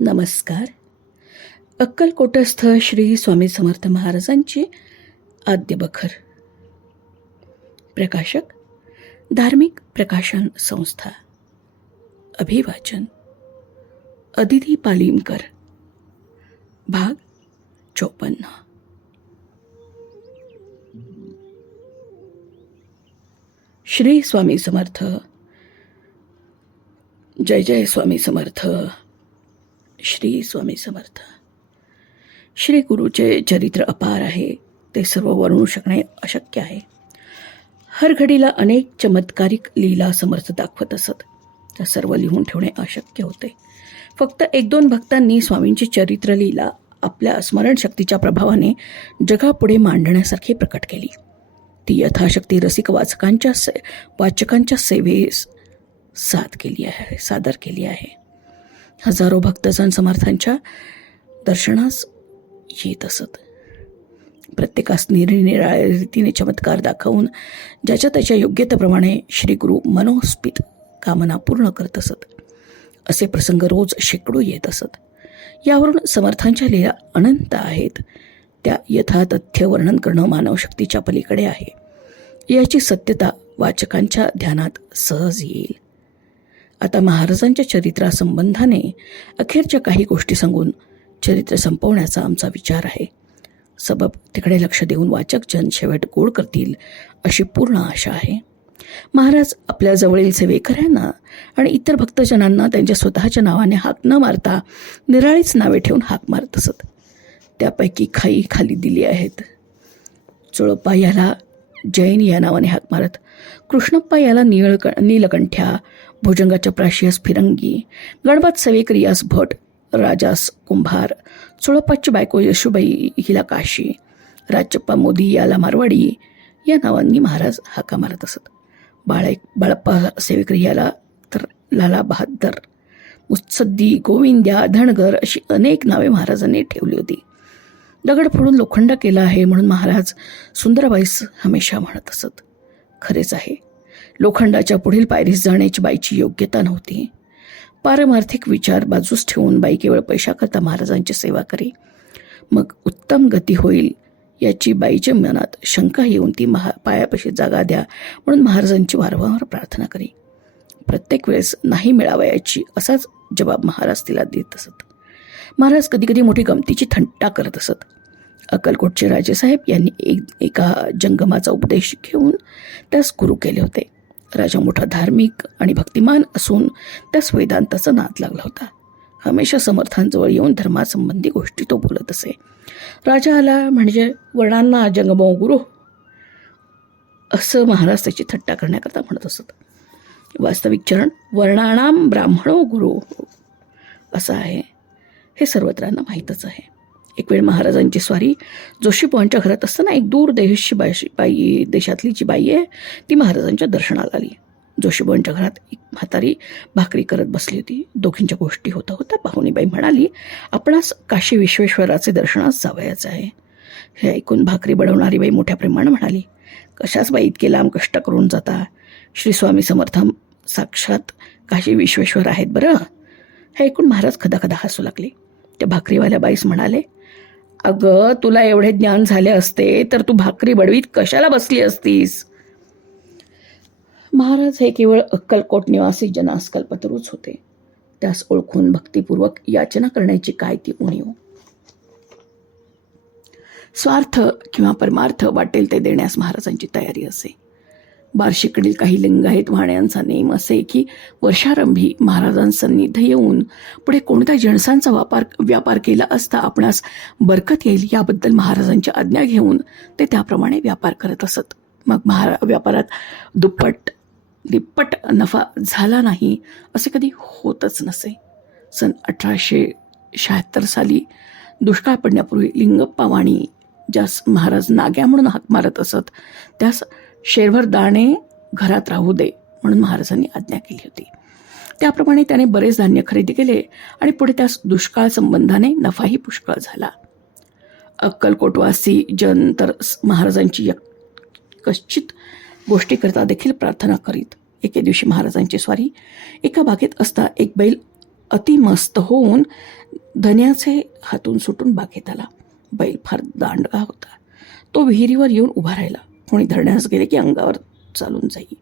नमस्कार. अक्कलकोटस्थ श्री स्वामी समर्थ महाराजांची आद्य बखर. प्रकाशक धार्मिक प्रकाशन संस्था. अभिवाचन अदिती पालीमकर. भाग 54. श्री स्वामी समर्थ. जय जय स्वामी समर्थ. श्री स्वामी समर्थ. श्री गुरुचे चरित्र अपार आहे, ते सर्व वर्णू शकणे अशक्य आहे. हर घडीला अनेक चमत्कारिक लीला समर्थ दाखवत असत. त्या सर्व लिहून ठेवणे अशक्य होते. फक्त 1-2 भक्तांनी स्वामींची चरित्र लीला आपल्या स्मरणशक्तीच्या प्रभावाने जगापुढे मांडण्यासारखी प्रकट केली. ती यथाशक्ती रसिक वाचकांच्या सेवेस सादर केली आहे. हजारो भक्तजण समर्थांच्या दर्शनास येत असत. प्रत्येकास निरनिराळ्या रीतीने चमत्कार दाखवून ज्याच्या त्याच्या योग्यतेप्रमाणे श्री गुरु मनोस्पित कामना पूर्ण करत असत. असे प्रसंग रोज शेकडो येत असत. यावरून समर्थांच्या लीला अनंत आहेत. त्या यथातथ्य वर्णन करणं मानवशक्तीच्या पलीकडे आहे, याची सत्यता वाचकांच्या ध्यानात सहज येईल. आता महाराजांच्या चरित्रासंबंधाने अखेरच्या काही गोष्टी सांगून चरित्र संपवण्याचा आमचा विचार आहे. सबब तिकडे लक्ष देऊन वाचकजन शेवट गोड करतील अशी पूर्ण आशा आहे. महाराज आपल्या जवळील सेवेकऱ्यांना आणि इतर भक्तजनांना त्यांच्या स्वतःच्या नावाने हाक न मारता निराळीच नावे ठेवून हाक मारत असत. त्यापैकी काही खाली दिली आहेत. चोळप्पा याला जैन या नावाने हाक मारत, कृष्णप्पा याला नीलकंठ्या, भुजंगाच्या प्राशियास फिरंगी, गणपत सेवेक रियास भट, राजास कुंभार, चोळप्पाची बायको यशुबाई हिला काशी, राजप्पा मोदी याला मारवाडी या नावांनी महाराज हाका मारत असत. बाळप्पा सेवेक याला तर लाला बहादर, मुत्सद्दी, गोविंद्या, धनगर अशी अनेक नावे महाराजांनी ठेवली होती. दगड फोडून लोखंड केला आहे म्हणून महाराज सुंदराबाईस हमेशा म्हणत असत. खरेच आहे, लोखंडाच्या पुढील पायरीस जाण्याची बाईची योग्यता नव्हती. पारमार्थिक विचार बाजूस ठेवून बाई केवळ पैशाकरता महाराजांची सेवा करी, मग उत्तम गती होईल याची बाईच्या मनात शंका येऊन ती पायापाशी जागा द्या म्हणून महाराजांची वारंवार प्रार्थना करी. प्रत्येक वेळेस नाही मिळावयाची असाच जबाब महाराज तिला देत असत. महाराज कधीकधी मोठी गमतीची थट्टा करत असत. अक्कलकोटचे राजेसाहेब यांनी एका जंगमाचा उपदेश घेऊन त्यास गुरु केले होते. राजा मोठा धार्मिक आणि भक्तिमान असून त्यास वेदांताचा नाद लागला होता. हमेशा समर्थांजवळ येऊन धर्मासंबंधी गोष्टी तो बोलत असे. राजा आला म्हणजे वर्णांना जंगमो गुरु असं महाराज त्याची थट्टा करण्याकरता म्हणत असत. वास्तविक चरण वर्णाणाम ब्राह्मणो गुरु असं आहे. हे सर्वत्रांना माहीतच आहे. एक वेळ महाराजांची स्वारी जोशीपोहांच्या घरात असताना एक दूर देशातली जी बाई आहे ती महाराजांच्या दर्शनाला आली. जोशीपोहांच्या घरात एक म्हातारी भाकरी करत बसली होती. दोघींच्या गोष्टी होता पाहुणीबाई म्हणाली, आपणास काशी विश्वेश्वराचे दर्शनास जावयाचे आहे. हे ऐकून भाकरी बनवणारी बाई मोठ्या प्रेमाने म्हणाली, कशाच बाई इतके लांब कष्ट करून जाता? श्री स्वामी समर्थ साक्षात काशी विश्वेश्वर आहेत बरं. हे ऐकून महाराज खदाखदा हसू लागले. त्या भाकरीवाल्या बाईस म्हणाले, अगं तुला एवढे ज्ञान झाले असते तर तू भाकरी बडवीत कशाला बसली असतीस? महाराज हे केवळ अक्कलकोट निवासी जनास कल्पतरूच होते. त्यास ओळखून भक्तिपूर्वक याचना करण्याची काय ती उणीव. स्वार्थ किंवा परमार्थ वाटेल ते देण्यास महाराजांची तयारी असे. बार्शीकडील काही लिंगायत वाण्यांचा नेम असे की वर्षारंभी महाराजांसन्निधी येऊन पुढे कोणत्या जणसांचा व्यापार केला असता आपणास बरकत येईल याबद्दल महाराजांची आज्ञा घेऊन ते त्याप्रमाणे व्यापार करत असत. मग व्यापारात दुप्पट नफा झाला नाही असे कधी होतच नसे. सन 1876 साली दुष्काळ पडण्यापूर्वी लिंगप्पा वाणी ज्यास महाराज नाग्या म्हणून हाक मारत असत त्यास शेरभर दाणे घरात राहू दे म्हणून महाराजांनी आज्ञा केली होती. त्याप्रमाणे त्याने बरेच धान्य खरेदी केले आणि पुढे त्यास दुष्काळ संबंधाने नफाही पुष्कळ झाला. अक्कलकोटवासी जन तर महाराजांची कश्चित गोष्टीकरता देखील प्रार्थना करीत. एके दिवशी महाराजांची स्वारी एका बागेत असता एक बैल अतिमस्त होऊन धन्याचे हातून सुटून बागेत आला. बैल फार दांडगा होता. तो विहिरीवर येऊन उभा राहिला. कोणी धरण्यास गेले की अंगावर चालून जाई.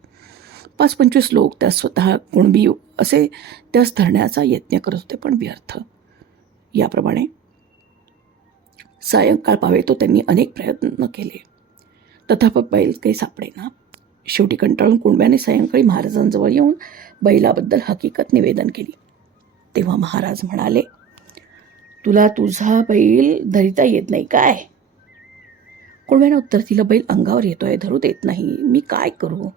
5-25 लोक त्यास स्वतः कुणबी असे त्यास धरण्याचा यत्न करत होते, पण व्यर्थ. याप्रमाणे सायंकाळ पावेतो त्यांनी अनेक प्रयत्न केले, तथापि बैल काही सापडेना. शेवटी कंटाळून कुणब्याने सायंकाळी महाराजांजवळ येऊन बैलाबद्दल हकीकत निवेदन केली. तेव्हा महाराज म्हणाले, तुला तुझा बैल धरिता येत नाही काय? कुणब्याने उत्तर दिलं, बैल अंगावर येतोय, धरू देत नाही, मी काय करू?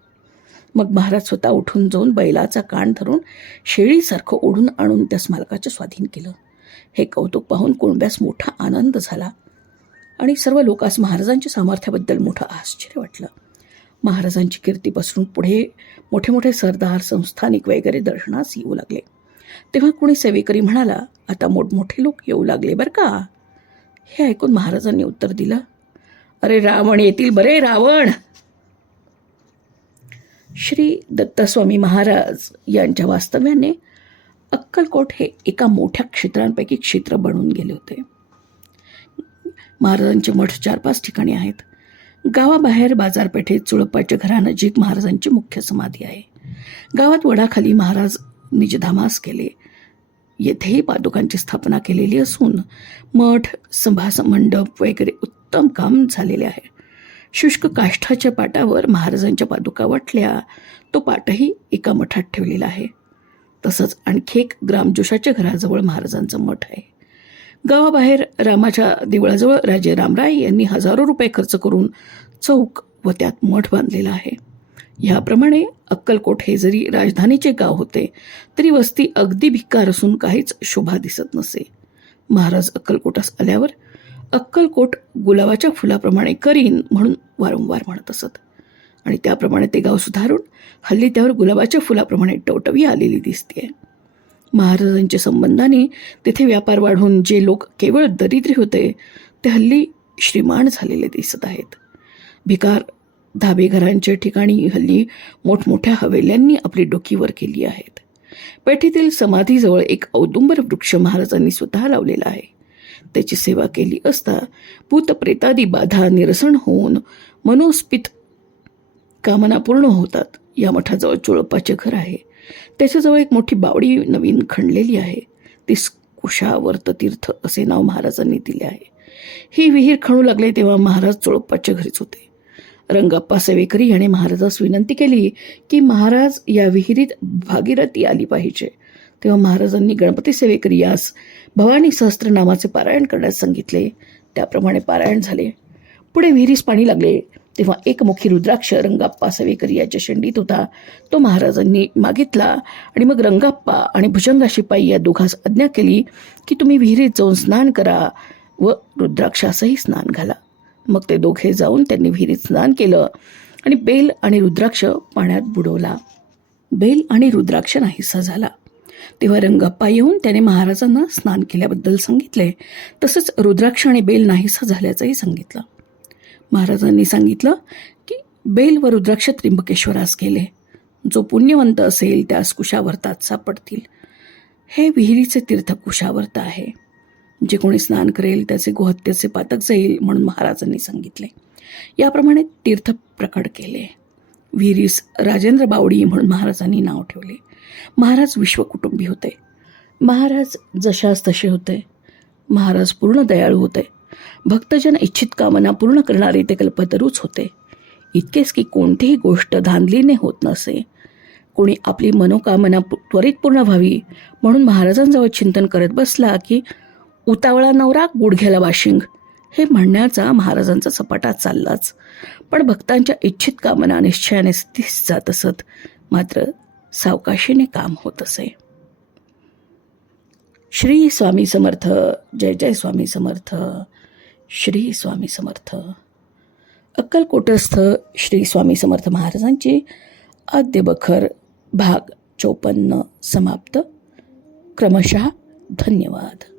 मग महाराज स्वतः उठून जाऊन बैलाचा कान धरून शेळीसारखं ओढून आणून त्यास मालकाच्या स्वाधीन केलं. हे कौतुक पाहून कुणब्यास मोठा आनंद झाला आणि सर्व लोकांस महाराजांच्या सामर्थ्याबद्दल मोठं आश्चर्य वाटलं. महाराजांची कीर्ती पसरून पुढे मोठे मोठे सरदार, संस्थानिक वगैरे दर्शनास येऊ लागले. तेव्हा कोणी सेवेकरी म्हणाला, आता मोठमोठे लोक येऊ लागले बरं का. हे ऐकून महाराजांनी उत्तर दिलं, अरे रावण येतील बरे, रावण. श्री दत्तस्वामी महाराज यांच्या वास्तव्याने अक्कलकोट हे एका मोठ्या क्षेत्रांपैकी क्षेत्र बनून गेले होते. महाराजांचे मठ 4-5 ठिकाणी आहेत. गावाबाहेर बाजारपेठेत चुळप्पाच्या घरानजीक महाराजांची मुख्य समाधी आहे. गावात वडाखाली महाराज निजधामास केले. येथेही पादुकांची स्थापना केलेली असून मठ, सभास मंडप वगैरे उत्तम काम झालेले आहे. शुष्क काष्ठाच्या पाटावर महाराजांच्या पादुका वाटल्या. तो पाटही एका मठात ठेवलेला आहे. तसंच आणखी एक ग्रामजोशाच्या घराजवळ महाराजांचं मठ आहे. गावाबाहेर रामाच्या देवळाजवळ राजे रामराय यांनी हजारो रुपये खर्च करून चौक व त्यात मठ बांधलेला आहे. ह्याप्रमाणे अक्कलकोट हे जरी राजधानीचे गाव होते तरी वस्ती अगदी भिक्कार असून काहीच शोभा दिसत नसे. महाराज अक्कलकोटास आल्यावर अक्कलकोट गुलाबाच्या फुलाप्रमाणे करीन म्हणून वारंवार म्हणत असत आणि त्याप्रमाणे ते गाव सुधारून हल्ली त्यावर गुलाबाच्या फुलाप्रमाणे टवटवी आलेली दिसते. महाराजांच्या संबंधाने तेथे व्यापार वाढून जे लोक केवळ दरिद्री होते ते हल्ली श्रीमान झालेले दिसत आहेत. भिकार धाबे घरांच्या ठिकाणी हल्ली मोठमोठ्या हवेल्यांनी आपली डोकी वर केली आहेत. पेठेतील समाधीजवळ एक औदुंबर वृक्ष महाराजांनी स्वतः लावलेला आहे. त्याची सेवा केली असता भूतप्रेतादी बाधा निरसन होऊन मनोस्पित कामना पूर्ण होतात. या मठाजवळ चोळप्पाचे घर आहे. त्याच्याजवळ एक मोठी बावडी नवीन खणलेली आहे. ती कुशावर्त तीर्थ असे नाव महाराजांनी दिले आहे. ही विहीर खणू लागले तेव्हा महाराज चोळप्पाच्या घरीच होते. रंगाप्पा सेवेकरी याने महाराजास विनंती केली की महाराज या विहिरीत भागीरथी आली पाहिजे. तेव्हा महाराजांनी गणपती सेवेकरी यास भवानी सहस्त्रनामाचे पारायण करण्यास सांगितले. त्याप्रमाणे पारायण झाले. पुढे विहिरीस पाणी लागले तेव्हा एकमुखी रुद्राक्ष रंगाप्पा सेवेकरी याच्या शेंडीत होता. तो महाराजांनी मागितला आणि मग रंगाप्पा आणि भुजंगा शिपाई या दोघांस आज्ञा केली की तुम्ही विहिरीत जाऊन स्नान करा व रुद्राक्षासही स्नान घाला. मग ते दोघे जाऊन त्यांनी विहिरीत स्नान केलं आणि बेल आणि रुद्राक्ष पाण्यात बुडवला. बेल आणि रुद्राक्ष नाहीसा झाला. तेव्हा रंगाप्पा येऊन त्याने महाराजांना स्नान केल्याबद्दल सांगितले. तसंच रुद्राक्ष आणि बेल नाहीसा झाल्याचंही सांगितलं. महाराजांनी सांगितलं की बेल व रुद्राक्ष त्र्यंबकेश्वरास गेले. जो पुण्यवंत असेल त्यास कुशावर्तात सापडतील. हे विहिरीचे तीर्थ कुशावर्त आहे. जे कोणी स्नान करेल त्याचे गोहत्याचे पातक जाईल म्हणून महाराजांनी सांगितले. याप्रमाणे तीर्थ प्रकट केले. विहिरीस राजेंद्र बावडी म्हणून महाराजांनी नाव ठेवले. महाराज विश्वकुटुंबी होते. महाराज जशास तसे होते. महाराज पूर्ण दयाळू होते. भक्तजन इच्छित कामना पूर्ण करणारे ते कल्पतरूच होते. इतकेच की कोणतीही गोष्ट धांदलीने होत नसे. कोणी आपली मनोकामना त्वरित पूर्ण व्हावी म्हणून महाराजांजवळ चिंतन करत बसला की उतावळा नवरा गुडघ्याला वाशिंग हे म्हणण्याचा महाराजांचा सपाटा चाललाच. पण भक्तांच्या इच्छित कामना निश्चयाने स्थिस जात असत. मात्र सावकाशीने काम होत असे. श्री स्वामी समर्थ. जय जय स्वामी समर्थ. श्री स्वामी समर्थ. अक्कलकोटस्थ श्री स्वामी समर्थ महाराजांची आद्य बखर भाग 54 समाप्त. क्रमशः धन्यवाद.